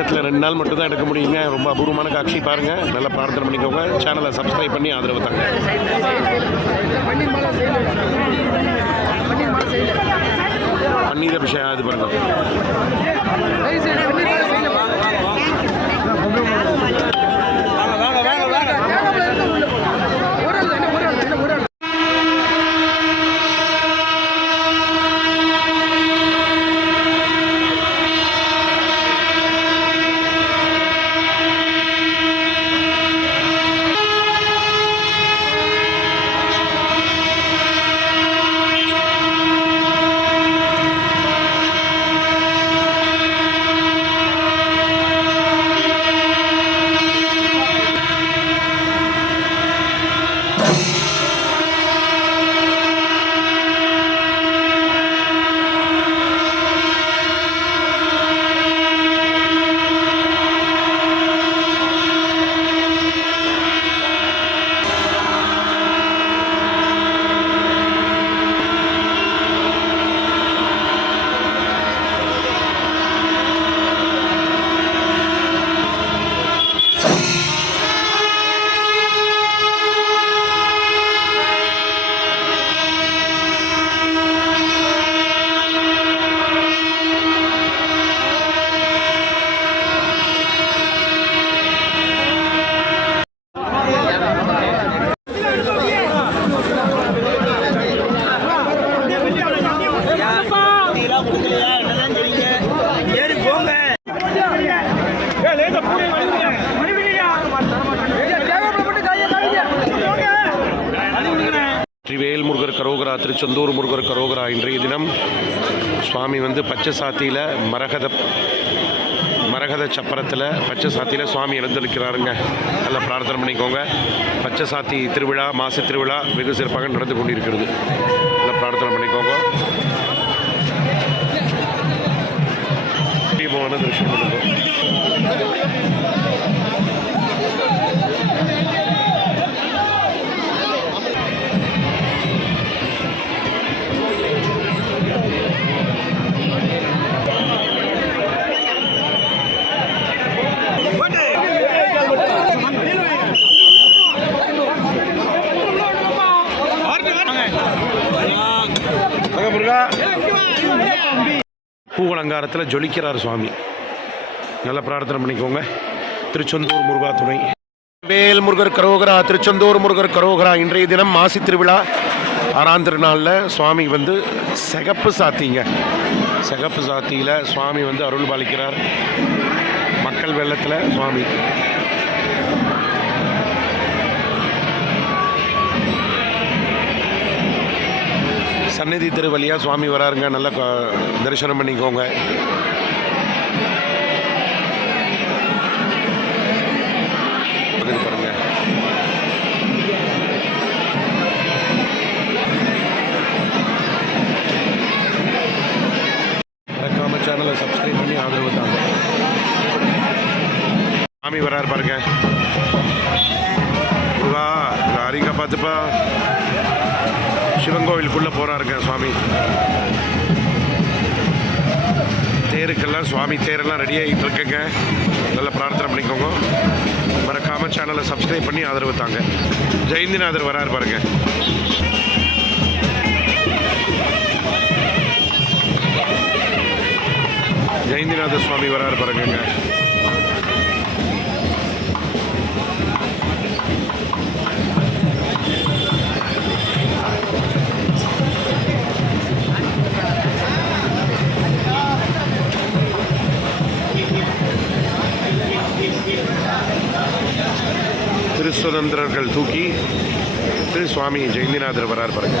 வருஷத்தில் 2 நாள் மட்டும் தான் எடுக்க முடியுங்க. ரொம்ப அபூர்வமான காட்சி பாருங்கள். நல்லா பிரார்த்தனை பண்ணிக்கோங்க. சேனலை சப்ஸ்கிரைப் பண்ணி ஆதரவு தாங்க. பன்னீர் அபிஷேகம் அது பாருங்கள். வெற்றிவேல் முருகர் கரோகரா, திருச்செந்தூர் முருகர் கரோகரா. இன்றைய தினம் சுவாமி வந்து பச்சை சாத்தியில் மரகத சப்பரத்தில் பச்சை சாத்தியில் சுவாமி எழுந்திருக்கிறாருங்க. நல்லா பிரார்த்தனை பண்ணிக்கோங்க. பச்சை சாத்தி திருவிழா, மாசி திருவிழா வெகு சிறப்பாக நடந்து கொண்டிருக்கிறது. நல்லா பிரார்த்தனை பண்ணிக்கோங்க. தரிசனம் பண்ணுங்க. பூவலங்காரத்தில் ஜொலிக்கிறார் சுவாமி. நல்லா பிரார்த்தனை பண்ணிக்கோங்க. திருச்செந்தூர் முருகா துணை. வேல் முருகர் கரோகரா, திருச்செந்தூர் முருகர் கரோகரா. இன்றைய தினம் மாசி திருவிழா 6ஆம் திருநாளில் சுவாமி வந்து சிகப்பு சாத்தியில் சுவாமி வந்து அருள் பாலிக்கிறார். மக்கள் வெள்ளத்தில் சுவாமி சந்நிதி திருவழியாக சுவாமி வராருங்க. நல்லா தரிசனம் பண்ணிக்கோங்க. பாருங்க. மறக்காம சேனலை சப்ஸ்கிரைப் பண்ணி ஆதரவு தாங்க. சுவாமி வராரு பாருங்க. முருகா லாரிங்க பார்த்துப்பா. சிவன் கோவிலுக்குள்ளே போகிறாருங்க சுவாமி. தேருக்கெல்லாம் சுவாமி தேரெல்லாம் ரெடி ஆகிட்டு இருக்குங்க. நல்லா பிரார்த்தனை பண்ணிக்கோங்க. மறக்காமல் சேனலை சப்ஸ்கிரைப் பண்ணி ஆதரவு தாங்க. ஜெயந்திநாதர் வராரு பாருங்க. ஜெயந்திநாத சுவாமி வராரு பாருங்க. திருசுதந்திரர்கள் தூக்கி திரு சுவாமி ஜெயந்திநாதர் வரார் பாருங்க.